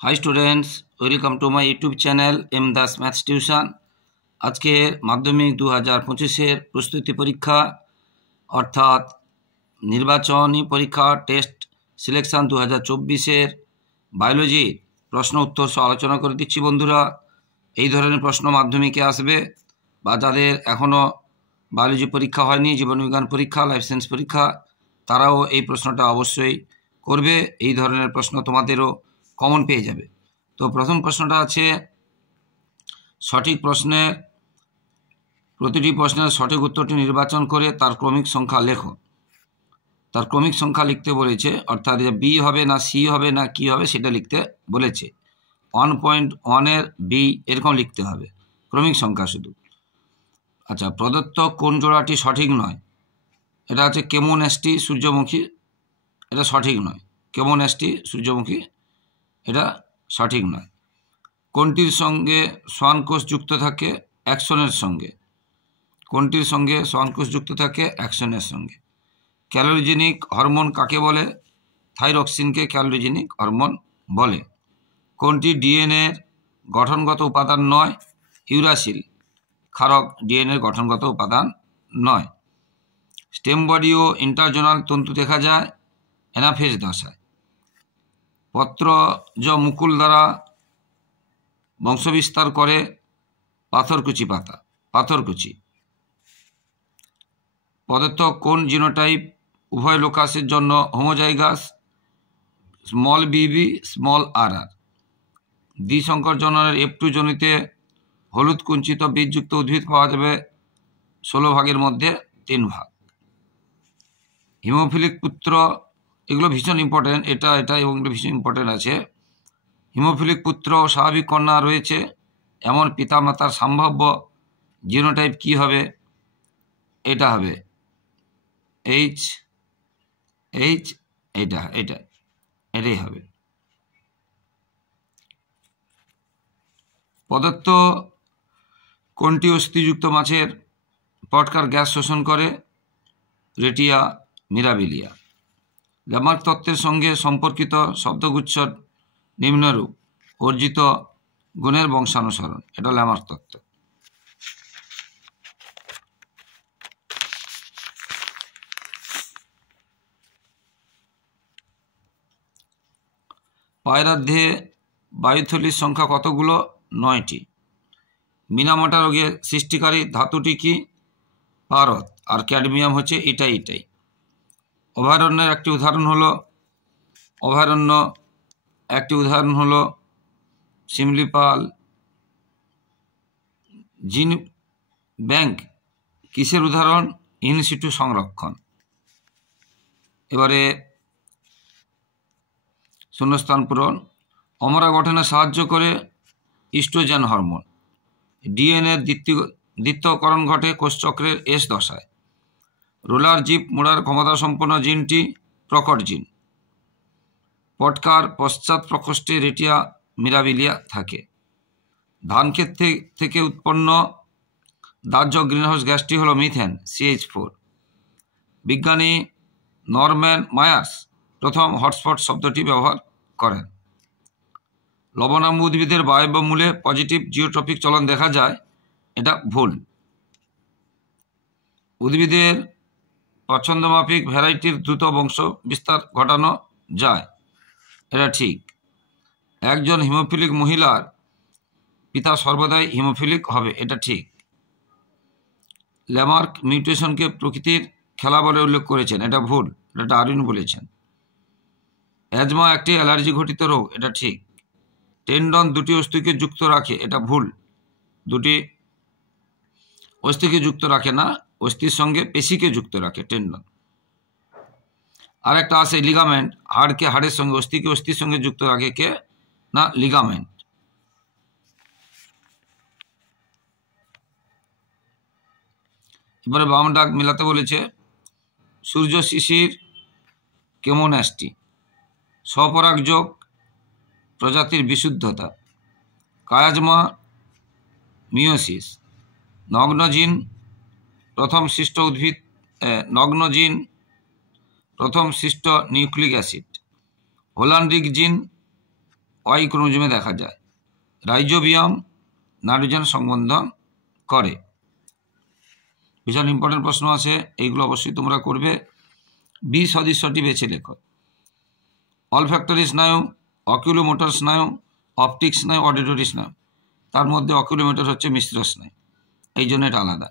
High students, welcome to my YouTube channel M Das maths tuition. আজকের মাধ্যমিক 2025-এর প্রস্তুতি পরীক্ষা অর্থাৎ নির্বাচনী পরীক্ষা টেস্ট সিলেকশন 2024-এর বায়োলজির প্রশ্ন উত্তর সহ আলোচনা করে দিচ্ছি। বন্ধুরা, এই ধরনের প্রশ্ন মাধ্যমিকে আসবে বা যাদের এখনও বায়োলজি পরীক্ষা হয়নি, জীবনবিজ্ঞান পরীক্ষা, লাইফ সায়েন্স পরীক্ষা, তারাও এই প্রশ্নটা অবশ্যই করবে। এই ধরনের প্রশ্ন তোমাদেরও কমন পেয়ে যাবে। তো প্রথম প্রশ্নটা আছে, সঠিক প্রশ্নের প্রতিটি প্রশ্নের সঠিক উত্তরটি নির্বাচন করে তার ক্রমিক সংখ্যা লেখো। তার ক্রমিক সংখ্যা লিখতে বলেছে, অর্থাৎ বি হবে না সি হবে না কি হবে সেটা লিখতে বলেছে। 1.1-এর বি এরকম লিখতে হবে, ক্রমিক সংখ্যা শুধু। আচ্ছা, প্রদত্ত কোন জোড়াটি সঠিক নয়? এটা হচ্ছে কেমোনেস্টি সূর্যমুখী, এটা সঠিক নয়। কেমোনেস্টি সূর্যমুখী এটা সঠিক নয়। কোনটির সঙ্গে শ্বানকোষ যুক্ত থাকে? অ্যাকশনের সঙ্গে। কোনটির সঙ্গে শ্বানকোষ যুক্ত থাকে? অ্যাকশনের সঙ্গে। ক্যালোরিজেনিক হরমোন কাকে বলে? থাইরক্সিনকে ক্যালোরিজেনিক হরমোন বলে। কোনটি ডিএনএর গঠনগত উপাদান নয়? ইউরাসিল ক্ষারক ডিএনএর গঠনগত উপাদান নয়। স্টেম বডি ও ইন্টারজোনাল তন্তু দেখা যায় অ্যানাফেজ দশায়। পত্রজ মুকুল দ্বারা বংশবিস্তার করে পাথরকুচি পাতা। পাথরকুচি। প্রদত্ত কোন জিনোটাইপ উভয় লোকাসের জন্য হোমোজাইগাস? স্মল বিবি স্মল আর। দ্বিসংকর জননের F2 জনিতে হলুদ কুঞ্চিত বীজযুক্ত উদ্ভিদ পাওয়া যাবে 16 ভাগের মধ্যে 3 ভাগ। হিমোফিলিক পুত্র, এগুলো ভীষণ ইম্পর্টেন্ট, এটা এবং এগুলো ভীষণ ইম্পর্টেন্ট আছে। হিমোফিলিক পুত্র ও স্বাভাবিক কন্যা রয়েছে এমন পিতামাতার সম্ভাব্য জিনোটাইপ কি হবে? এটা হবে এইচ এটাই হবে। প্রদত্ত কোনটি অস্থিযুক্ত মাছের পটকার গ্যাস শোষণ করে? রেটিয়া মিরাবিলিয়া। ল্যামার্ক তত্ত্বের সঙ্গে সম্পর্কিত শব্দগুচ্ছ নিম্নরূপ: অর্জিত গুণের বংশানুসরণ। এটা ল্যামার্ক তত্ত্ব। পায়রার দেহে বায়ুথলির সংখ্যা কতগুলো? 9টি। মিনামাটা রোগের সৃষ্টিকারী ধাতুটি কি? পারদ। আর ক্যাডমিয়াম হচ্ছে এটাই। অভয়ারণ্যের একটি উদাহরণ হলো শিমলিপাল। জিন ব্যাংক কিসের উদাহরণ? ইনসিটু সংরক্ষণ। এবারে শূন্যস্থান পূরণ। অমরা গঠনে সাহায্য করে ইস্ট্রোজেন হরমোন। ডিএনএর দ্বিতীয়করণ ঘটে কোষচক্রের এস দশায়। রোলার জিপ মোড়ার ক্ষমতাসম্পন্ন জিনটি প্রকট জিন। পটকার পশ্চাৎ প্রকোষ্ঠে রেটিয়া মিরাবিলিয়া থাকে। ধানক্ষেত থেকে উৎপন্ন দাহ্য গ্রিনহাউস গ্যাসটি হলো মিথেন, CH4। বিজ্ঞানী নরম্যান মায়ার্স প্রথম হটস্পট শব্দটি ব্যবহার করেন। লবণাম্ব উদ্ভিদের বায়ব্য মূলে পজিটিভ জিওট্রপিক চলন দেখা যায়। এটা ভুল। উদ্ভিদের পছন্দমাফিক ভ্যারাইটির দ্রুত বংশ বিস্তার ঘটানো যায়। এটা ঠিক। একজন হিমোফিলিক মহিলার পিতা সর্বদাই হিমোফিলিক হবে। এটা ঠিক। ল্যামার্ক মিউটেশনকে প্রকৃতির খেলা বলে উল্লেখ করেছেন। এটা ভুল। এটা ডারউইন বলেছেন। অ্যাজমা একটি অ্যালার্জি ঘটিত রোগ। এটা ঠিক। টেন্ডন দুটি অস্থিকে যুক্ত রাখে। এটা ভুল। দুটি অস্থিকে যুক্ত রাখে না, অস্থির সঙ্গে পেশিকে যুক্ত রাখে টেন্ডন। আর একটা আছে লিগামেন্ট, হাড়কে হাড়ের সঙ্গে, অস্থিকে অস্থির সঙ্গে যুক্ত রাখে কে? না, লিগামেন্ট। এবারে বাম ডাক মেলাতে বলেছে। সূর্য শিশির কেমোন্যাস্টি। স্বপরাগযোগ প্রজাতির বিশুদ্ধতা। Chiasma meiosis. নগ্নজিন প্রথম সৃষ্ট নিউক্লিক অ্যাসিড। হোলান্ডিক জিন ওয়াই ক্রোমোজোমে দেখা যায়। রাইজোবিয়াম নাইট্রোজেন সংবন্ধন করে। ভীষণ ইম্পর্টেন্ট প্রশ্ন আছে, এইগুলো অবশ্যই তোমরা করবে। বি সদৃশ্যটি বেছে লেখো। অলফ্যাক্টরি স্নায়ু, অকিউলোমোটর স্নায়ু, অপটিক স্নায়ু, অডিটরি স্নায়ু। তার মধ্যে অকিউলোমোটর হচ্ছে মিশ্র স্নায়ু, এই জন্য এটা আলাদা।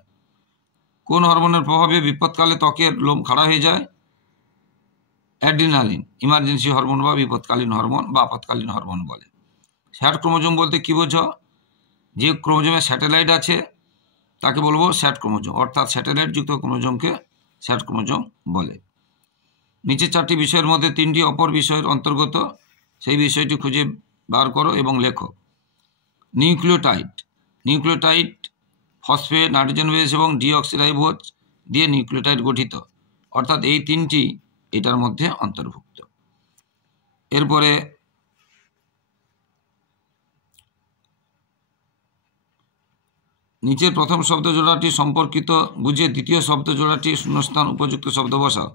কোন হরমোনের প্রভাবে বিপদকালে ত্বকের লোম খাড়া হয়ে যায়? অ্যাড্রিনালিন, ইমার্জেন্সি হরমোন বা বিপদকালীন হরমোন বা আপাতকালীন হরমোন বলে। স্যাট ক্রোমোজোম বলতে কি বোঝো? যে ক্রোমোজোমে স্যাটেলাইট আছে তাকে বলবো স্যাট ক্রোমোজোম, অর্থাৎ স্যাটেলাইট যুক্ত ক্রোমোজোমকে স্যাট ক্রোমোজোম বলে। নিচের 4টি বিষয়ের মধ্যে 3টি অপর বিষয়ের অন্তর্গত, সেই বিষয়টি খুঁজে বার করো এবং লেখো। Nucleotide, nucleotide phosphate, nitrogen base এবং ডিঅক্সিরাইবোজ দিয়ে নিউক্লিওটাইড গঠিত, অর্থাৎ এই 3টি এটার মধ্যে অন্তর্ভুক্ত। এরপরে নিচের প্রথম শব্দ জোড়াটি সম্পর্কিত বুঝে দ্বিতীয় শব্দ জোড়াটি শূন্যস্থান উপযুক্ত শব্দ বসাও।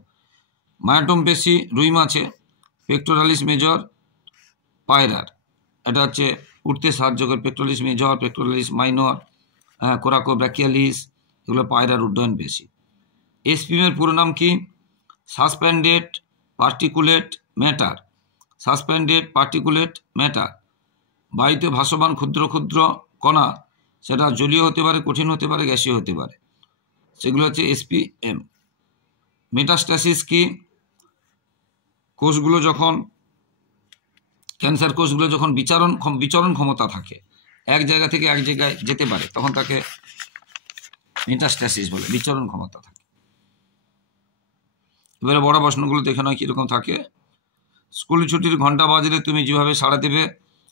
মায়াটম পেশি রুই মাছে, পেক্টোরালিস মেজর পায়রার, এটা হচ্ছে উঠতে সাহায্য করে। Pectoralis major, pectoralis minor, coracobrachialis, এগুলো পায়রার উড্ডয়ন পেশি। এসপিএমের পুরো নাম কি? Suspended particulate matter, suspended particulate matter. বায়ুতে ভাসমান ক্ষুদ্র ক্ষুদ্র কণা, সেটা জলীয় হতে পারে, কঠিন হতে পারে, গ্যাসীয় হতে পারে, সেগুলো হচ্ছে এসপিএম। মেটাস্ট্যাসিস কি? কোষগুলো যখন, ক্যান্সার কোষগুলো যখন বিচরণ ক্ষমতা থাকে, এক জায়গা থেকে এক জায়গায় যেতে পারে, তখন তাকে মেটাস্ট্যাসিস বলে, বিচরণ ক্ষমতা থাকে। এবারে বড় প্রশ্নগুলো দেখে নয় কীরকম থাকে। স্কুল ছুটির ঘন্টা বাজলে তুমি যেভাবে সাড়া দেবে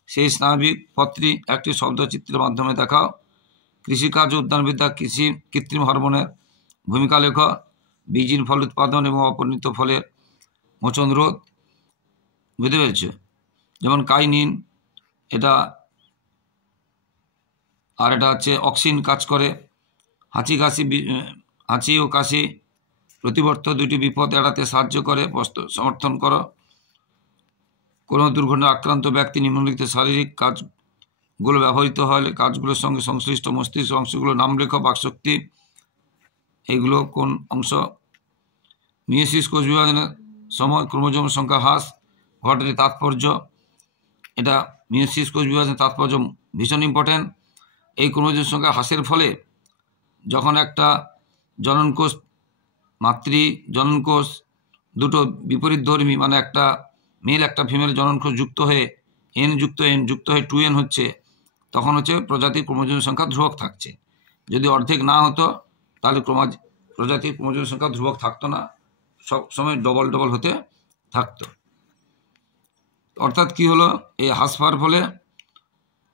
সেই স্নাবিক পত্রী একটি শব্দচিত্রের মাধ্যমে দেখাও। কৃষিকাজ, উদ্যানবিদ্যা, কৃত্রিম হরমোনের ভূমিকা লেখ। বীজহীন ফল উৎপাদন এবং অপরিণত ফলের মোচন রোধ, বুঝতে পেরেছ? যেমন কাইনিন, এটা, আর এটা হচ্ছে অক্সিন কাজ করে। হাঁচি ও কাশি প্রতিবর্ত, দুটি বিপদ এড়াতে সাহায্য করে। সমর্থন করো। কোনো দুর্ঘটনায় আক্রান্ত ব্যক্তি নিম্নলিখিত শারীরিক কাজগুলো ব্যবহৃত হলে কাজগুলোর সঙ্গে সংশ্লিষ্ট মস্তিষ্ক অংশগুলোর নাম লেখো। বাকশক্তি, এইগুলো কোন অংশ? মিয়োসিস কোষ বিভাজনের সময় ক্রোমোজোম সংখ্যা হ্রাস ঘটে, তাৎপর্য, এটা মিয়োসিস কোষ বিভাজনের তাৎপর্য ভীষণ ইম্পর্টেন্ট। এই ক্রোমোজোম সংখ্যা হ্রাসের ফলে যখন একটা জননকোষ, মাতৃ জননকোষ দুটো বিপরীত ধর্মী, মানে একটা মেল একটা ফিমেল জননকোষ যুক্ত হয়ে এন যুক্ত হয়ে 2n হচ্ছে, তখন হচ্ছে প্রজাতির ক্রোমোজোম সংখ্যা ধ্রুবক থাকছে। যদি অর্ধেক না হতো তাহলে প্রজাতির ক্রোমোজোম সংখ্যা ধ্রুবক থাকতো না, সব সময় ডবল হতে থাকতো। অর্থাৎ কি হলো? এই হ্রাস পাওয়ার ফলে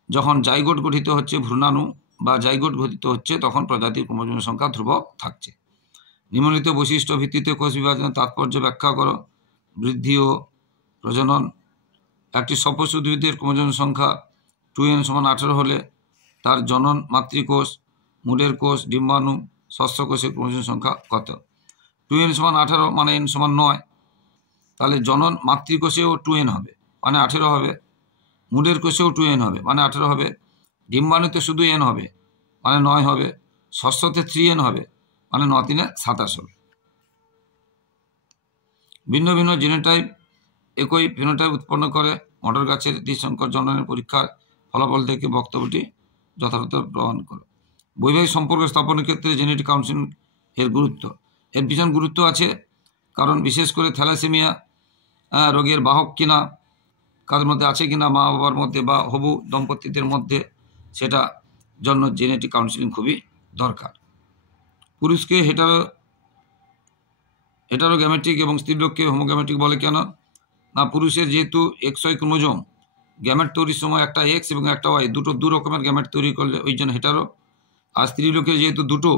যখন জাইগোট গঠিত হচ্ছে, ভ্রূণাণু বা জাইগোট গঠিত হচ্ছে, তখন প্রজাতির ক্রোমোজোম সংখ্যা ধ্রুবক থাকছে। নিম্নলিখিত বৈশিষ্ট্য ভিত্তিতে কোষ বিভাজনের তাৎপর্য ব্যাখ্যা করো। বৃদ্ধি ও প্রজনন। একটি সপুষ্প উদ্ভিদের ক্রোমোজোম সংখ্যা 2n = 18 হলে তার জনন মাতৃকোষ, মুডের কোষ, ডিম্বাণু, শস্য কোষের ক্রোমোজোম সংখ্যা কত? 2n = 18 মানে n = 9, তাহলে জনন মাতৃকোষেও 2n হবে মানে 18 হবে, মুডের কোষেও 2n হবে মানে 18 হবে, ডিম্বাণুতে শুধু n হবে মানে 9 হবে, শস্যতে 3n হবে মানে 9 × 3 = 27 হবে। ভিন্ন ভিন্ন জিনোটাইপ একই ফিনোটাইপ উৎপন্ন করে। মটর গাছের দ্বিসংকর জননের পরীক্ষার ফলাফল থেকে বক্তব্যটি যথাযথ প্রমাণ করো। বৈবাহিক সম্পর্ক স্থাপনের ক্ষেত্রে জেনেটিক কাউন্সেলিং এর গুরুত্ব, এর ভীষণ গুরুত্ব আছে, কারণ বিশেষ করে থ্যালাসেমিয়া রোগের বাহক কিনা, কাদের মধ্যে আছে কিনা, মা বাবার মধ্যে বা হবু দম্পতিদের মধ্যে, সেটা জন্য জেনেটিক কাউন্সেলিং খুবই দরকার। পুরুষকে হেটারোগ্যামেটিক এবং স্ত্রীলোককে হোমোগ্যামেটিক বলে কেন? না, পুরুষের যেহেতু XY ক্রোমোজোম, গ্যামেট তৈরির সময় একটা X এবং একটা Y, দু রকমের গ্যামেট তৈরি করলে ওই জন্য হেটারো। আর স্ত্রীলোকের যেহেতু দুটো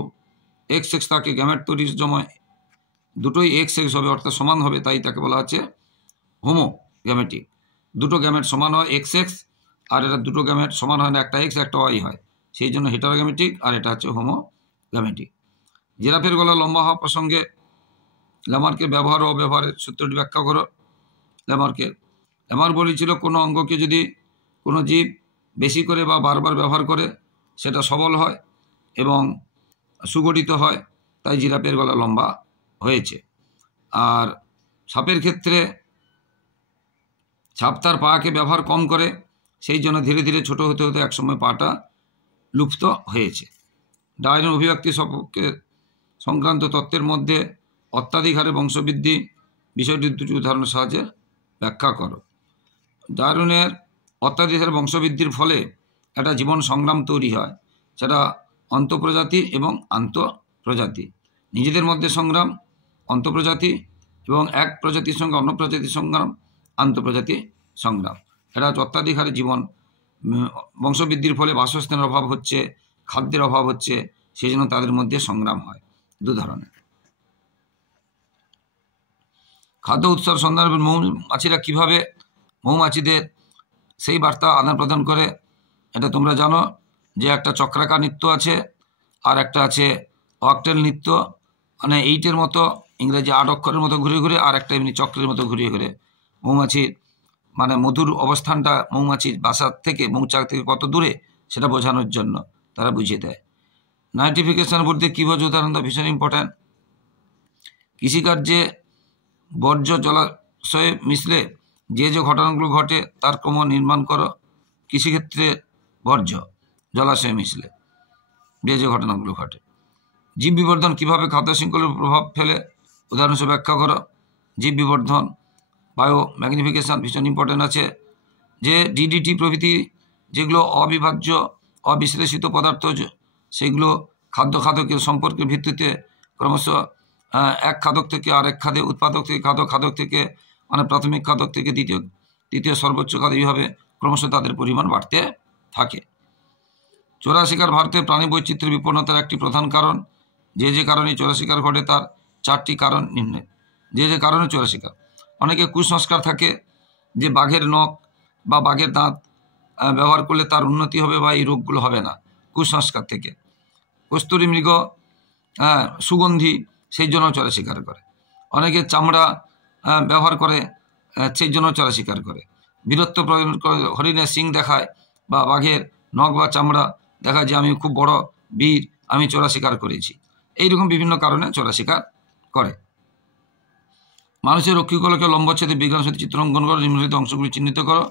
XX থাকে, গ্যামেট তৈরির সময় দুটোই XX হবে, অর্থাৎ সমান হবে, তাই তাকে বলা হচ্ছে হোমোগ্যামেটিক। দুটো গ্যামেট সমান হয় XX, আর এটা দুটো গ্যামেট সমান হয় না, একটা X একটা Y হয়, সেই জন্য হেটারোগ্যামেটিক, আর এটা হচ্ছে হোমোগ্যামেটিক। জিরাফের গলা লম্বা হওয়া প্রসঙ্গে ল্যামার্কের ব্যবহার ও অব্যবহারের সূত্রটি ব্যাখ্যা করো। ল্যামার বলেছিল কোনো অঙ্গকে যদি কোনো জীব বেশি করে বা বারবার ব্যবহার করে সেটা সবল হয় এবং সুগঠিত হয়, তাই জিরাফের গলা লম্বা হয়েছে। আর সাপের ক্ষেত্রে সাপ তার পাকে ব্যবহার কম করে, সেই জন্য ধীরে ধীরে ছোট হতে হতে একসময় পাটা লুপ্ত হয়েছে। ডারউইন অভিব্যক্তি সম্পর্কে সংক্রান্ত তত্ত্বের মধ্যে অত্যাধিক হারে বংশবৃদ্ধি বিষয়টির দুটি উদাহরণের সাহায্যে ব্যাখ্যা করো। ডারউইনের অত্যাধিক হারে বংশবৃদ্ধির ফলে একটা জীবন সংগ্রাম তৈরি হয়, সেটা অন্তঃপ্রজাতি এবং আন্তঃপ্রজাতি। নিজেদের মধ্যে সংগ্রাম অন্তঃপ্রজাতি, এবং এক প্রজাতির সঙ্গে অন্য প্রজাতির সংগ্রাম আন্তঃপ্রজাতি সংগ্রাম। এটা অত্যাধিক হারে জীবন বংশবৃদ্ধির ফলে বাসস্থানের অভাব হচ্ছে, খাদ্যের অভাব হচ্ছে, সেই জন্য তাদের মধ্যে সংগ্রাম হয়। দু ধরনের। খাদ্য উৎসর সন্ধানে মৌমাছিরা কীভাবে মৌমাছিদের সেই বার্তা আদান প্রদান করে, এটা তোমরা জানো যে একটা চক্রাকার নৃত্য আছে, আর একটা আছে অক্টেল নৃত্য, মানে 8-এর মতো, ইংরেজি 8 অক্ষরের মতো ঘুরে ঘুরে, আর একটা এমনি চক্রের মতো ঘুরিয়ে ঘুরে মৌমাছির মানে মধুর অবস্থানটা মৌমাছির বাসা থেকে মৌচাক থেকে কত দূরে সেটা বোঝানোর জন্য তারা বুঝিয়ে দেয়। নাইট্রিফিকেশন বলতে কী বোঝো উদাহরণ দাও, ভীষণ ইম্পর্ট্যান্ট। কৃষিকার্যে বর্জ্য জলাশয়ে মিশলে যে যে ঘটনাগুলো ঘটে তার ক্রম নির্মাণ করো। কৃষিক্ষেত্রে বর্জ্য জলাশয়ে মিশলে যে যে ঘটনাগুলো ঘটে। জীব বিবর্ধন কীভাবে খাদ্য শৃঙ্খলের প্রভাব ফেলে, উদাহরণ হিসেবে ব্যাখ্যা করো। জীব বিবর্ধন বায়ো ম্যাগনিফিকেশন ভীষণ ইম্পর্টেন্ট আছে, যে ডিডিটি প্রভৃতি যেগুলো অবিভাজ্য অবিশ্লেষিত পদার্থ, সেগুলো খাদ্যের সম্পর্কের ভিত্তিতে ক্রমশ এক খাদক থেকে আরেক খাদে, উৎপাদক থেকে খাদক থেকে মানে প্রাথমিক খাদক থেকে দ্বিতীয় সর্বোচ্চ খাদ্য, এইভাবে ক্রমশ তাদের পরিমাণ বাড়তে থাকে। চোরা শিকার ভারতে প্রাণী বৈচিত্র্যের বিপন্নতার একটি প্রধান কারণ। যে যে কারণে চোরা শিকার ঘটে তার 4টি কারণ নিম্নে। যে যে কারণে চোরা শিকার, অনেকে কুসংস্কার থাকে যে বাঘের নখ বা বাঘের দাঁত ব্যবহার করলে তার উন্নতি হবে বা এই রোগগুলো হবে না, কুসংস্কার থেকে। কস্তুরী মৃগ সুগন্ধি, সেই জন্য চোরা শিকার করে। অনেকে চামড়া ব্যবহার করে, সেই জন্য চোরা শিকার করে। বীরত্ব প্রয়োজন করে, হরিণের শিং দেখায় বা বাঘের নখ বা চামড়া দেখায় যে আমি খুব বড় বীর, আমি চোরা শিকার করেছি। এইরকম বিভিন্ন কারণে চোরা শিকার করে। মানুষের রক্ষীগুলোকে লম্বচ্ছেদে বিজ্ঞান সাথে চিত্র অঙ্কন করো, নিম্নলিখিত অংশগুলি চিহ্নিত করো।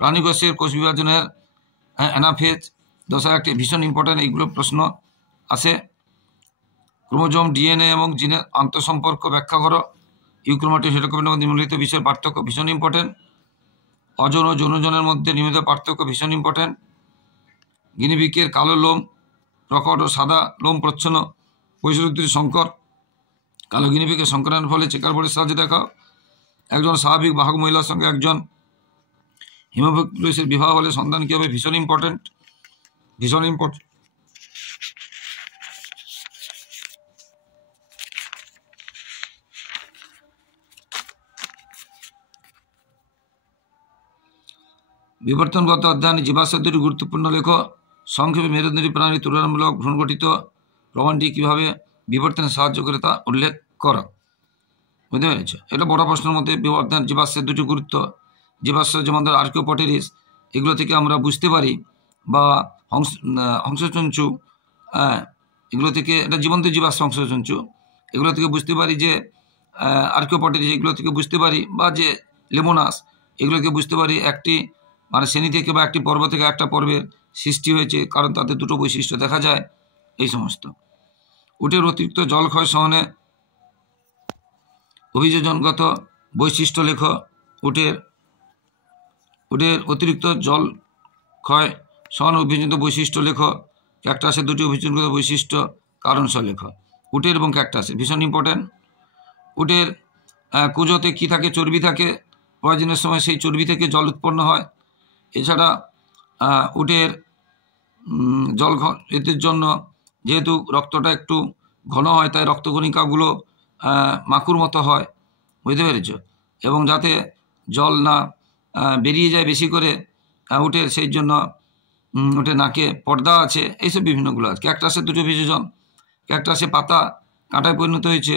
প্রাণীকোষের কোষ বিভাজনের অ্যানাফেজ দশা একটি ভীষণ ইম্পর্ট্যান্ট, এইগুলো প্রশ্ন আসে। ক্রোমোজোম ডিএনএ এবং জিনের আন্তঃসম্পর্ক ব্যাখ্যা করো। ইউক্রোমাটিন হেটেরোক্রোমাটিন এবং নিম্নলিখিত বিষয়ের পার্থক্য ভীষণ ইম্পর্ট্যান্ট। অজন ও যৌনজনের মধ্যে নিয়মিত পার্থক্য ভীষণ ইম্পর্ট্যান্ট। গিনিপিগের কালো লোম প্রকট ও সাদা লোম প্রচ্ছন্ন বৈশিষ্ট্য সংকর। কালো গিনিপিগের সংকরণের ফলে চেকার বোর্ডের সাহায্যে দেখাও। একজন স্বাভাবিক বাহক মহিলার সঙ্গে একজন হিমোফিলিসের বিবাহ হলে সন্তান কী হবে, ভীষণ ইম্পর্ট্যান্ট, ভীষণ ইম্পর্ট্যান্ট। বিবর্তনগত অধ্যয়নে জীবাশ্ম দুটি গুরুত্বপূর্ণ লেখ। সংক্ষেপে মেরুদণ্ডী প্রাণী তুলনামূলক ভ্রূণগঠিত প্রমাণটি কীভাবে বিবর্তনে সাহায্য করে তা উল্লেখ করো। বুঝতে পেরেছ? এটা বড় প্রশ্নের মধ্যে বিবর্তন জীবাশ্মের দুটি গুরুত্ব। জীবাশ্ম যেমন ধর আর্কিওপটেরিস, এগুলো থেকে আমরা বুঝতে পারি, বা হংসচঞ্চু, এগুলো থেকে, এটা জীবন্ত জীবাশ্ম হংসচঞ্চু, এগুলো থেকে বুঝতে পারি যে আর্কিওপটেরিস, এগুলো থেকে বুঝতে পারি, বা যে লেমোনাস, এগুলো থেকে বুঝতে পারি একটি মানে শ্রেণী থেকে বা একটি পর্ব থেকে একটা পর্বের সৃষ্টি হয়েছে, কারণ তাদের দুটো বৈশিষ্ট্য দেখা যায়। এই সমস্ত উটের অতিরিক্ত জল ক্ষয় সহনে অভিযোজনগত বৈশিষ্ট্য লেখ। উটের অতিরিক্ত জল ক্ষয় সহন অভিযোজিত বৈশিষ্ট্য লেখ। ক্যাকটাসের দুটি অভিযোজনগত বৈশিষ্ট্য কারণ সহ লেখ। উটের এবং ক্যাকটাসের ভীষণ ইম্পর্ট্যান্ট। উটের কুজোতে কী থাকে, চর্বি থাকে, প্রয়োজনের সময় সেই চর্বি থেকে জল উৎপন্ন হয়। এছাড়া উটের জল এদের জন্য যেহেতু রক্তটা একটু ঘন হয়, তাই রক্তকণিকাগুলো মাকুর মতো হয়, বুঝতে পেরেছ? এবং যাতে জল না বেরিয়ে যায় বেশি করে উটের, সেই জন্য উটের নাকে পর্দা আছে, এইসব বিভিন্নগুলো আছে। ক্যাকটাসের দুটো অভিযোজন, ক্যাকটাসে পাতা কাঁটায় পরিণত হয়েছে,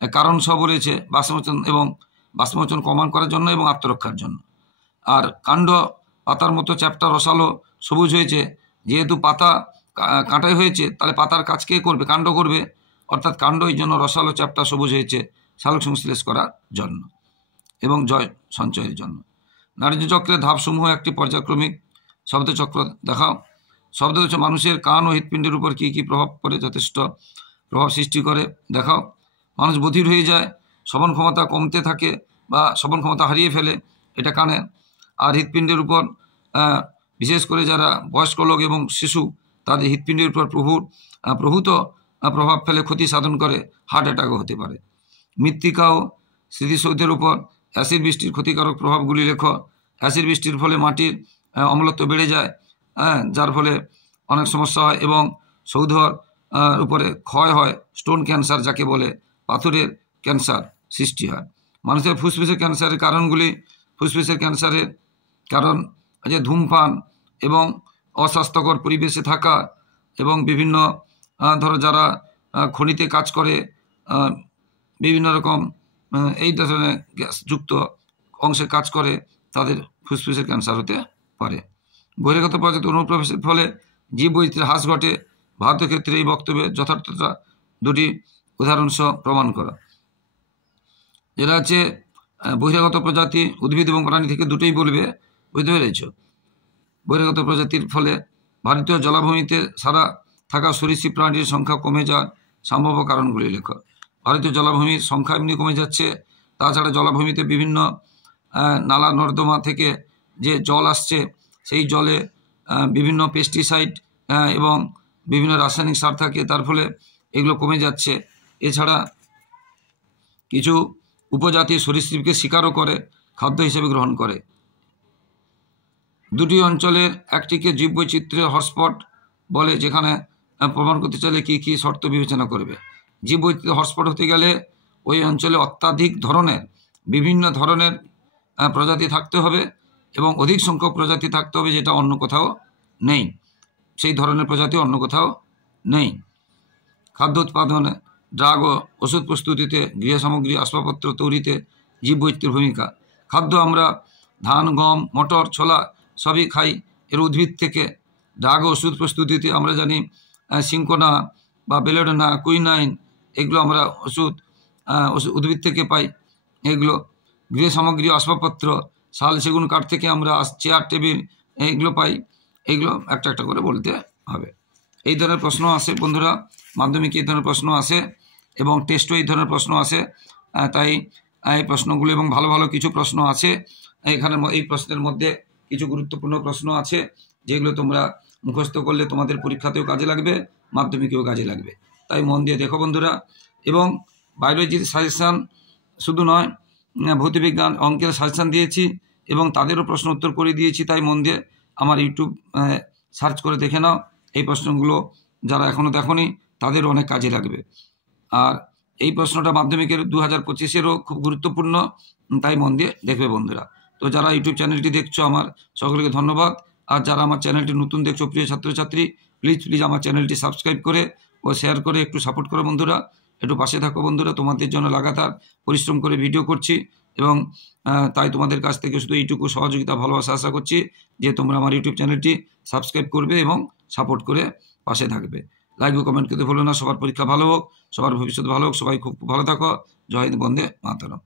কারণ সহ বলেছে বাষ্পমোচন এবং বাষ্পমোচন কমান করার জন্য এবং আত্মরক্ষার জন্য। আর কাণ্ড পাতার মতো চ্যাপ্টা রসালো সবুজ হয়েছে, যেহেতু পাতা কাঁটাই হয়েছে তাহলে পাতার কাজ কে করবে? কাণ্ড করবে, অর্থাৎ কাণ্ড এই জন্য রসালো চ্যাপ্টা সবুজ হয়েছে সালোক সংশ্লেষ করার জন্য এবং জয় সঞ্চয়ের জন্য। নারীজ চক্রের ধাপসমূহ একটি পর্যায়ক্রমিক শব্দচক্র দেখাও। শব্দচক্র মানুষের কান ও হৃৎপিণ্ডের উপর কী কী প্রভাব পড়ে, যথেষ্ট প্রভাব সৃষ্টি করে দেখাও। মানুষ বধির হয়ে যায়, শ্রবণ ক্ষমতা কমতে থাকে বা শ্রবণ ক্ষমতা হারিয়ে ফেলে, এটা কানের। আর হৃৎপিণ্ডের উপর বিশেষ করে যারা বয়স্ক লোক এবং শিশু, তাদের হৃৎপিণ্ডের উপর প্রভূত প্রভাব ফেলে, ক্ষতি সাধন করে, হার্ট অ্যাটাকও হতে পারে। মৃত্তিকা ও স্মৃতিসৌধের উপর অ্যাসিড বৃষ্টির ক্ষতিকারক প্রভাবগুলি লেখো। অ্যাসিড বৃষ্টির ফলে মাটির অম্লত্ব বেড়ে যায়, যার ফলে অনেক সমস্যা হয় এবং সৌধর উপরে ক্ষয় হয়, স্টোন ক্যান্সার যাকে বলে, পাথরের ক্যান্সার সৃষ্টি হয়। মানুষের ফুসফুসের ক্যান্সারের কারণগুলি, ফুসফুসের ক্যান্সারের কারণ যে ধূমপান এবং অস্বাস্থ্যকর পরিবেশে থাকা এবং বিভিন্ন ধরো যারা খনিতে কাজ করে, বিভিন্ন রকম এই ধরনের গ্যাসযুক্ত অংশে কাজ করে, তাদের ফুসফুসের ক্যান্সার হতে পারে। বহিরাগত প্রজাতির অনুপ্রবেশের ফলে জীববৈচিত্র্যের হ্রাস ঘটে। ভারতের ক্ষেত্রে এই বক্তব্যের যথার্থতা দুটি উদাহরণ সহ প্রমাণ করা। যেটা হচ্ছে বহিরাগত প্রজাতি উদ্ভিদ এবং প্রাণী থেকে দুটোই বলবে, বুঝতে পেরেছ? বহিরাগত প্রজাতির ফলে ভারতীয় জলাভূমিতে সারা থাকা সরীসৃপ প্রাণীর সংখ্যা কমে যাওয়ার সম্ভাব্য কারণগুলি লেখো। ভারতীয় জলাভূমির সংখ্যা এমনি কমে যাচ্ছে, তাছাড়া জলাভূমিতে বিভিন্ন নালা নর্দমা থেকে যে জল আসছে, সেই জলে বিভিন্ন পেস্টিসাইড এবং বিভিন্ন রাসায়নিক সার থাকে, তার ফলে এগুলো কমে যাচ্ছে। এছাড়া কিছু উপজাতি সরীসৃপকে শিকারও করে, খাদ্য হিসেবে গ্রহণ করে। দুটি অঞ্চলের একটিকে জীববৈচিত্র্যের হটস্পট বলে, যেখানে প্রমাণ করতে চাইলে কী কী শর্ত বিবেচনা করবে। জীববৈচিত্র্য হটস্পট হতে গেলে ওই অঞ্চলে অত্যাধিক ধরনের বিভিন্ন ধরনের প্রজাতি থাকতে হবে এবং অধিক সংখ্যক প্রজাতি থাকতে হবে, যেটা অন্য কোথাও নেই, সেই ধরনের প্রজাতি অন্য কোথাও নেই। খাদ্য উৎপাদনে, ড্রাগ ও ওষুধ প্রস্তুতিতে, গৃহ সামগ্রী আসবাবপত্র তৈরিতে জীববৈচিত্র্যের ভূমিকা। খাদ্য আমরা ধান, গম, মটর, ছোলা সবই খাই এর উদ্ভিদ থেকে। ড্রাগ ও ওষুধ প্রস্তুতিতে আমরা জানি সিঙ্কোনা বা বেলেডোনা, কুইনাইন, এগুলো আমরা ওষুধ উদ্ভিদ থেকে পাই। এগুলো গৃহ সামগ্রী আসবাবপত্র, শাল সেগুন কাঠ থেকে আমরা চেয়ার টেবিল এইগুলো পাই। এইগুলো একটা একটা করে বলতে হবে। এই ধরনের প্রশ্ন আসে বন্ধুরা, মাধ্যমিকে এই ধরনের প্রশ্ন আসে এবং টেস্টও এই ধরনের প্রশ্ন আসে। তাই এই প্রশ্নগুলো এবং ভালো ভালো কিছু প্রশ্ন আছে এখানে। এই প্রশ্নের মধ্যে কিছু গুরুত্বপূর্ণ প্রশ্ন আছে যেগুলো তোমরা মুখস্থ করলে তোমাদের পরীক্ষাতেও কাজে লাগবে, মাধ্যমিকেও কাজে লাগবে। তাই মন দিয়ে দেখো বন্ধুরা। এবং বায়োলজির সাজেশান শুধু নয়, ভৌতবিজ্ঞান, অঙ্কের সাজেশান দিয়েছি এবং তাদেরও প্রশ্ন উত্তর করে দিয়েছি। তাই মন দিয়ে আমার ইউটিউব সার্চ করে দেখে নাও। এই প্রশ্নগুলো যারা এখনও দেখোনি তাদেরও অনেক কাজে লাগবে। আর এই প্রশ্নটা মাধ্যমিকের 2025-এরও খুব গুরুত্বপূর্ণ, তাই মন দিয়ে দেখবে বন্ধুরা। তো যারা ইউটিউব চ্যানেলটি দেখছো আমার সকলকে ধন্যবাদ। আর যারা আমার চ্যানেলটি নতুন দেখছো, প্রিয় ছাত্রছাত্রী, প্লিজ আমার চ্যানেলটি সাবস্ক্রাইব করে ও শেয়ার করে একটু সাপোর্ট করো বন্ধুরা, একটু পাশে থাকো বন্ধুরা। তোমাদের জন্য লাগাতার পরিশ্রম করে ভিডিও করছি এবং তাই তোমাদের কাছ থেকে শুধু এইটুকু সহযোগিতা, ভালোবাসা আশা করছি যে তোমরা আমার ইউটিউব চ্যানেলটি সাবস্ক্রাইব করবে এবং সাপোর্ট করে পাশে থাকবে। লাইক ও কমেন্ট করতে ভুলো না। সবার পরীক্ষা ভালো হোক, সবার ভবিষ্যৎ ভালো হোক, সবাই খুব ভালো থাকো। জয় হিন্দ, বন্দে মাতরম।